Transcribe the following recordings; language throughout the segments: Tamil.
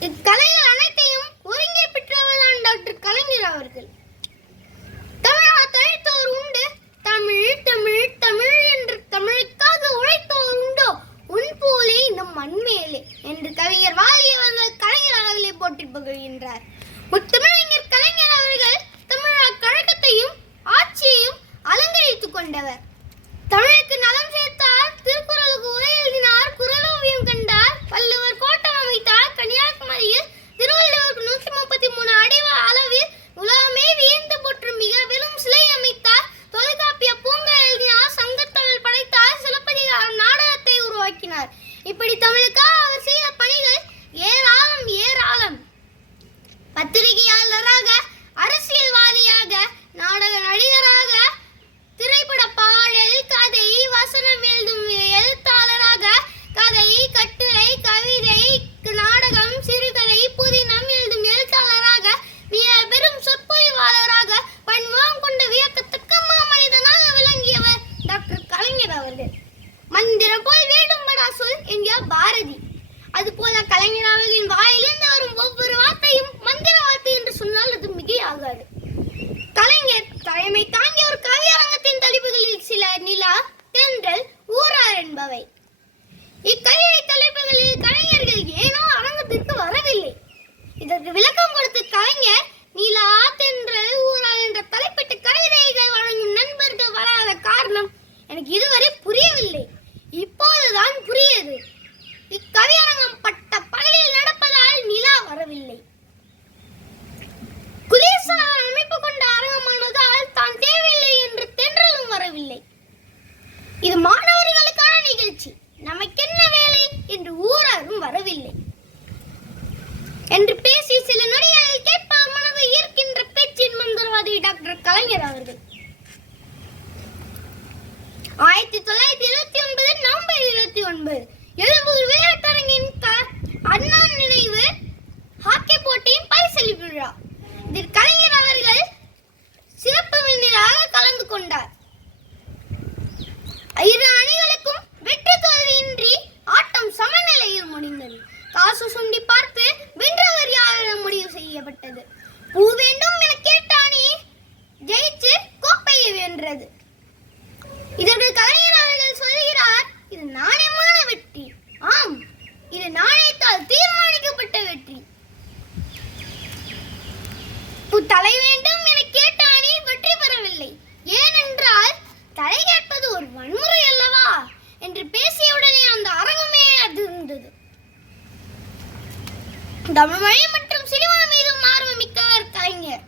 இக்கலைகள் அனைத்தையும் ஒருங்கே பெற்றவர்தான் டாக்டர் கலைஞர் அவர்கள். தமிழா தழைத்தோர் உண்டு. தமிழ் தமிழ் தமிழ் என்று தமிழுக்காக உழைத்தோர் உண்டோ? உன் போலே நம் மண்மேலே என்று கவிஞர் வாலி அவர்கள் கலைஞர் அவர்களை போட்டி புகழ்கின்றார். முத்தமிழிஞர் கலைஞர் அவர்கள் தமிழா கழகத்தையும் ஆட்சியையும் அலங்கரித்துக் கொண்டவர். நமக்கு என்ன வேலை? என்று ஊராரும் வரவில்லை. என்று பேசி சில நொடிகளில் கேட்பார் மனது ஈர்க்கின்ற பேச்சின் மந்திரவாதி டாக்டர் கலைஞர் அவர்கள். ஆயிரத்தி தொள்ளாயிரத்தி இருபத்தி ஒன்பது நவம்பர் இருபத்தி ஒன்பது மக்களால் தீர்மானிக்கப்பட்ட வெற்றி. தலை வேண்டும் என கேட்ட அணி வெற்றி பெறவில்லை. ஏனென்றால் தலை கேட்பது ஒரு வன்முறை அல்லவா? என்று பேசியவுடனே அந்த அரங்கமே அது அதிர்ந்தது. தமிழ்மொழி மற்றும் சினிமா மீதும் ஆர்வம் கலைஞர்.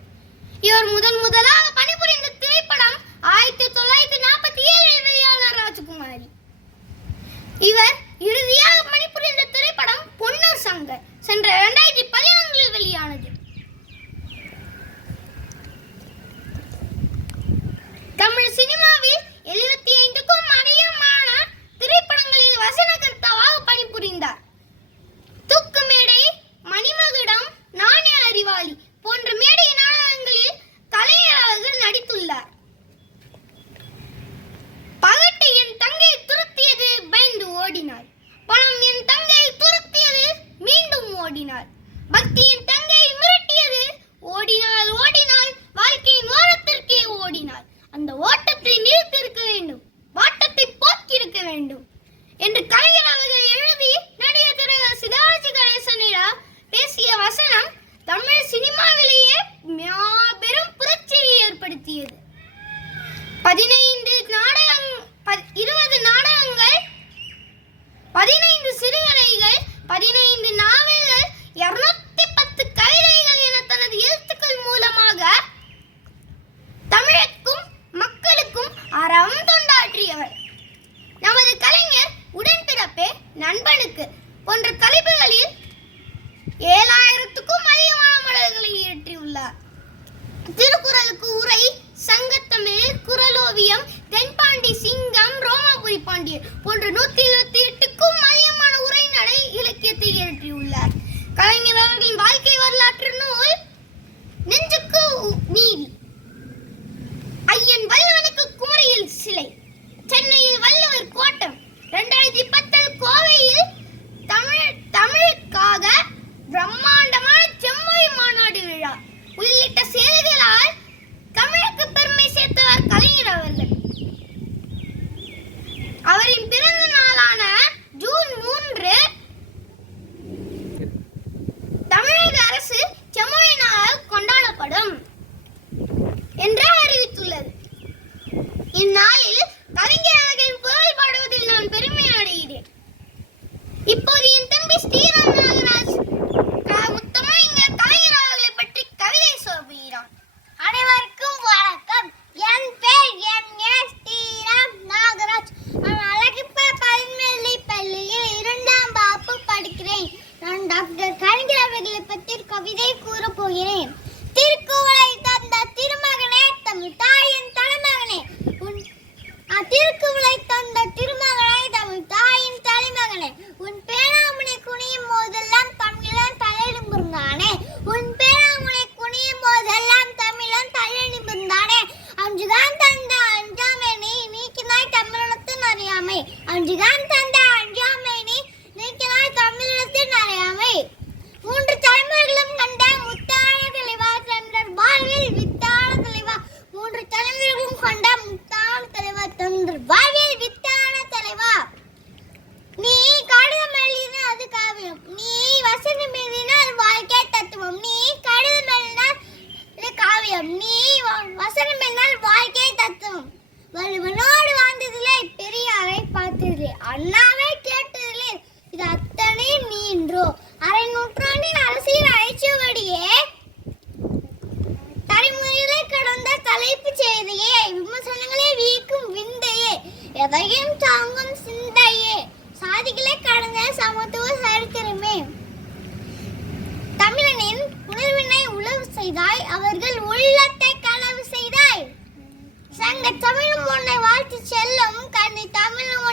இவர் முதன் முதலாக பணிபுரிந்த திரைப்படம் ஆயிரத்தி தொள்ளாயிரத்தி நாற்பத்தி ஏழு வெளியான ராஜகுமாரி. இவர் இறுதியாக மணிப்பூர் இந்த திரைப்படம் பொன்னர் சங்கர் சென்ற இரண்டாயிரத்தி பதினான்கில் வெளியாகும் பதினைந்து பாண்டியன் போன்ற நூத்தி இப்போது என் தம்பி ஸ்ரீராம் நாகராஜ். க- முத்தமிழறிஞர் கலைஞர் அவர்களை பற்றி கவிதை சொல்கிறான் அனைவருக்கும் வணக்கம். என் பேர் எம் எஸ் ஸ்ரீராம் நாகராஜ். நான் அழகிப்ப பதினேழு பள்ளியில் இரண்டாம் வகுப்பு படிக்கிறேன். நான் டாக்டர் கலைஞர் அவர்களை பற்றி கவிதை கூறப் போகிறேன். இவனோடு வாழ்ந்ததிலே பெரியாரை பார்த்ததில்லை அண்ணாவை கேட்டதிலே இது அத்தனை நீன்றோ அரை நூற்றாண்டின் அரசியல் அழைச்சுவடியே தலைமுறையிலே கடந்த தலைப்பு செய்தியே விமர்சனங்களை வீக்கும் விந்தையே எதையும் தாங்கும் சிந்தையே சாதிகளே கடந்த சமத்துவ சரித்திரமே. தமிழனின் உணர்வினை உழவு செய்தாய் அவர்கள் உள்ள செல்லும் கண்ணி தமிழும்